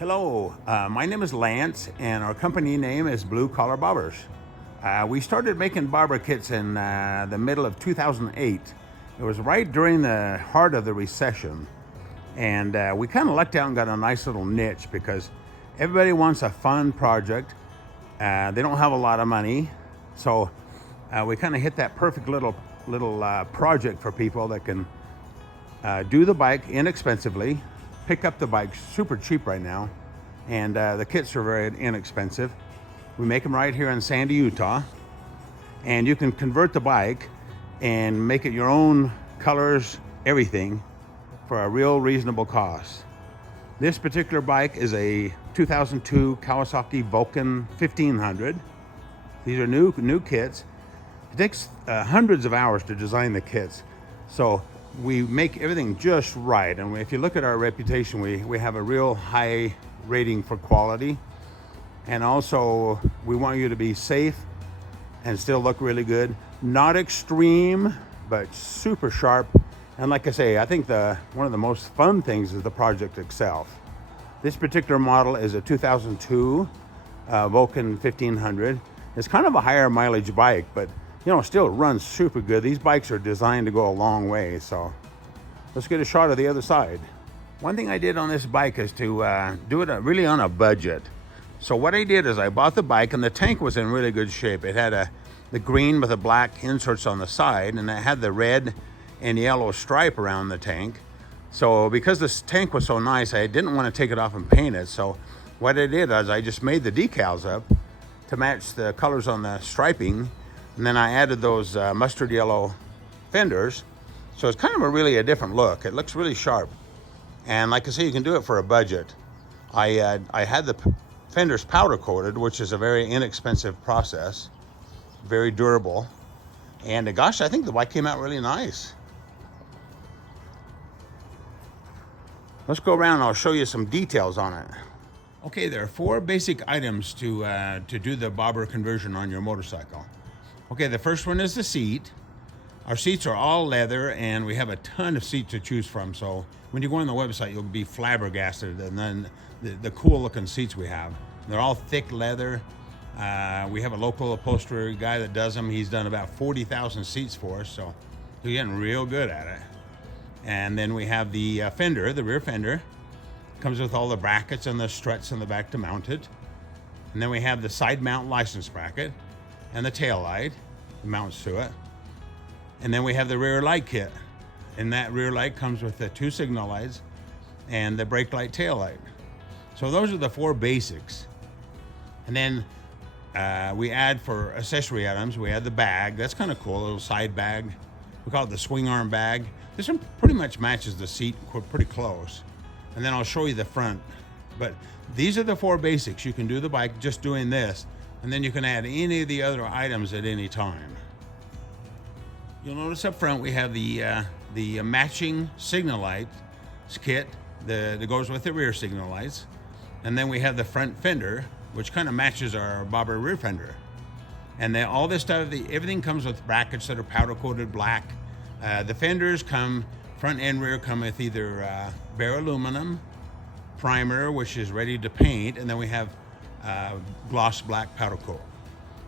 Hello, my name is Lance, and our company name is Blue Collar Bobbers. We started making bobber kits in the middle of 2008. It was right during the heart of the recession, and we kind of lucked out and got a nice little niche because everybody wants a fun project. They don't have a lot of money, so we kind of hit that perfect little project for people that can do the bike inexpensively, pick up the bike super cheap right now, and the kits are very inexpensive. We make them right here in Sandy, Utah, and you can convert the bike and make it your own colors, everything, for a real reasonable cost. This particular bike is a 2002 Kawasaki Vulcan 1500. These are new kits. It takes hundreds of hours to design the kits, so we make everything just right. And if you look at our reputation, we have a real high rating for quality. And also, we want you to be safe and still look really good. Not extreme, but super sharp. And like I say, I think one of the most fun things is the project itself. This particular model is a 2002 Vulcan 1500. It's kind of a higher mileage bike, but still runs super good. These bikes are designed to go a long way, so let's get a shot of the other side. One thing I did on this bike is to do it really on a budget. So what I did is I bought the bike, and the tank was in really good shape. It had the green with the black inserts on the side, and it had the red and yellow stripe around the tank. So because this tank was so nice, I didn't want to take it off and paint it. So what I did is I just made the decals up to match the colors on the striping, and then I added those mustard yellow fenders. So it's kind of really a different look. It looks really sharp. And like I say, you can do it for a budget. I had the fenders powder coated, which is a very inexpensive process, very durable. And gosh, I think the bike came out really nice. Let's go around and I'll show you some details on it. Okay, there are 4 basic items to do the bobber conversion on your motorcycle. Okay, the first one is the seat. Our seats are all leather, and we have a ton of seats to choose from. So when you go on the website, you'll be flabbergasted. And then the cool looking seats we have. They're all thick leather. We have a local upholstery guy that does them. He's done about 40,000 seats for us, so we're getting real good at it. And then we have the fender, the rear fender. Comes with all the brackets and the struts in the back to mount it. And then we have the side mount license bracket and the tail light mounts to it. And then we have the rear light kit. And that rear light comes with the 2 signal lights and the brake light, tail light. So those are the 4 basics. And then we add, for accessory items, we add the bag. That's kind of cool, a little side bag. We call it the swing arm bag. This one pretty much matches the seat pretty close. And then I'll show you the front. But these are the 4 basics. You can do the bike just doing this, and then you can add any of the other items at any time. You'll notice up front we have the matching signal lights kit that goes with the rear signal lights. And then we have the front fender, which kind of matches our bobber rear fender. And then all this stuff, everything comes with brackets that are powder coated black. The fenders come, front and rear, come with either bare aluminum primer, which is ready to paint, and then we have gloss black powder coat.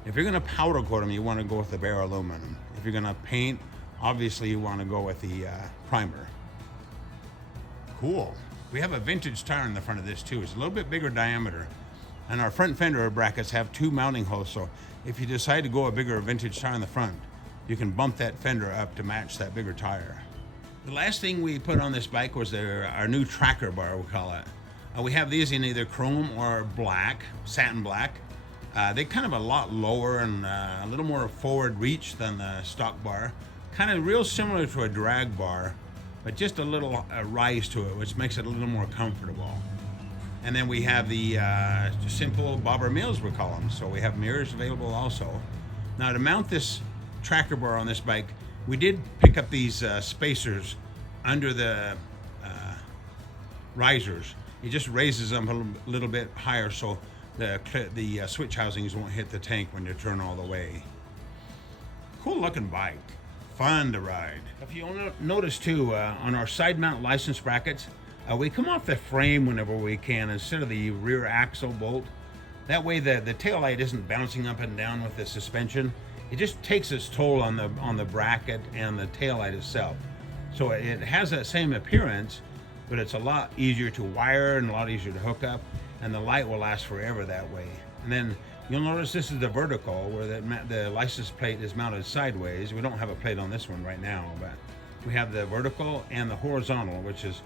If you're going to powder coat them, you want to go with the bare aluminum. If you're going to paint, obviously you want to go with the primer. Cool. We have a vintage tire in the front of this too. It's a little bit bigger diameter, and our front fender brackets have 2 mounting holes. So if you decide to go a bigger vintage tire in the front, you can bump that fender up to match that bigger tire. The last thing we put on this bike was our new tracker bar, we call it. We have these in either chrome or black, satin black. They're kind of a lot lower and a little more forward reach than the stock bar. Kind of real similar to a drag bar, but just a little rise to it, which makes it a little more comfortable. And then we have the simple bobber mirrors, we call them. So we have mirrors available also. Now, to mount this tracker bar on this bike, we did pick up these spacers under the risers. It just raises them a little bit higher so the switch housings won't hit the tank when you turn all the way. Cool looking bike, fun to ride. If you notice too, on our side mount license brackets, We come off the frame whenever we can instead of the rear axle bolt. That way the tail light isn't bouncing up and down with the suspension. It just takes its toll on the bracket and the tail light itself. So it has that same appearance, but it's a lot easier to wire and a lot easier to hook up, and the light will last forever that way. And then you'll notice this is the vertical, where the license plate is mounted sideways. We don't have a plate on this one right now, but we have the vertical and the horizontal, which is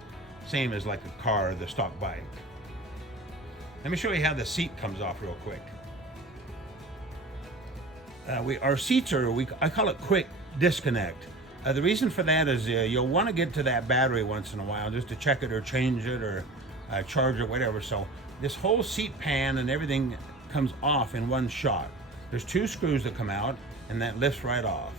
same as like a car, the stock bike. Let me show you how the seat comes off real quick. Our seats are, I call it quick disconnect. The reason for that is you'll want to get to that battery once in a while just to check it or change it or charge it, whatever. So this whole seat pan and everything comes off in one shot. There's 2 screws that come out and that lifts right off.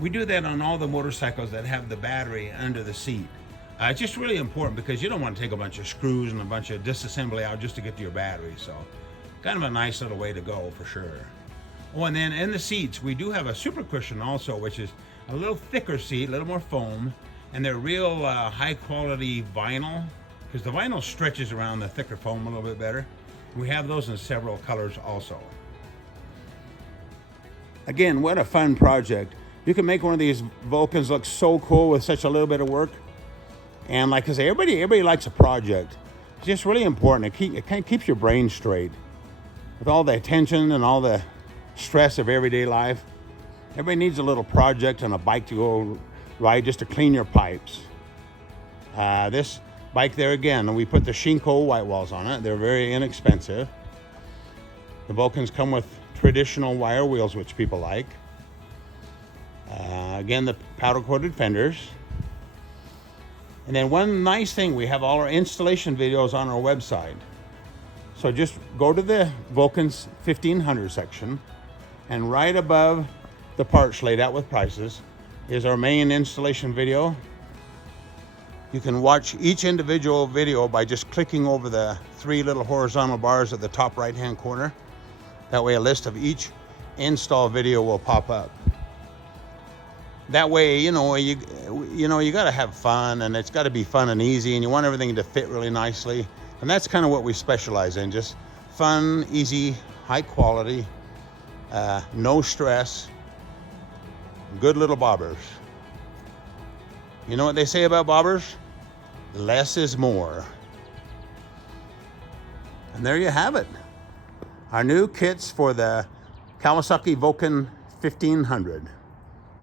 We do that on all the motorcycles that have the battery under the seat. It's just really important because you don't want to take a bunch of screws and a bunch of disassembly out just to get to your battery. So kind of a nice little way to go for sure. Oh, and then in the seats, we do have a super cushion also, which is a little thicker seat, a little more foam, and they're real high quality vinyl, because the vinyl stretches around the thicker foam a little bit better. We have those in several colors also. Again, what a fun project. You can make one of these Vulcans look so cool with such a little bit of work. And like I say, everybody likes a project. It's just really important. It kind of keeps your brain straight. With all the attention and all the stress of everyday life, everybody needs a little project and a bike to go ride just to clean your pipes. This bike there again, we put the Shinko white walls on it. They're very inexpensive. The Vulcans come with traditional wire wheels, which people like. Again, the powder coated fenders. And then one nice thing, we have all our installation videos on our website. So just go to the Vulcan's 1500 section, and right above the parts laid out with prices is our main installation video. You can watch each individual video by just clicking over the 3 little horizontal bars at the top right hand corner. That way a list of each install video will pop up. That way, you got to have fun, and it's got to be fun and easy, and you want everything to fit really nicely. And that's kind of what we specialize in, just fun, easy, high quality, no stress, good little bobbers. You know what they say about bobbers? Less is more. And there you have it. Our new kits for the Kawasaki Vulcan 1500.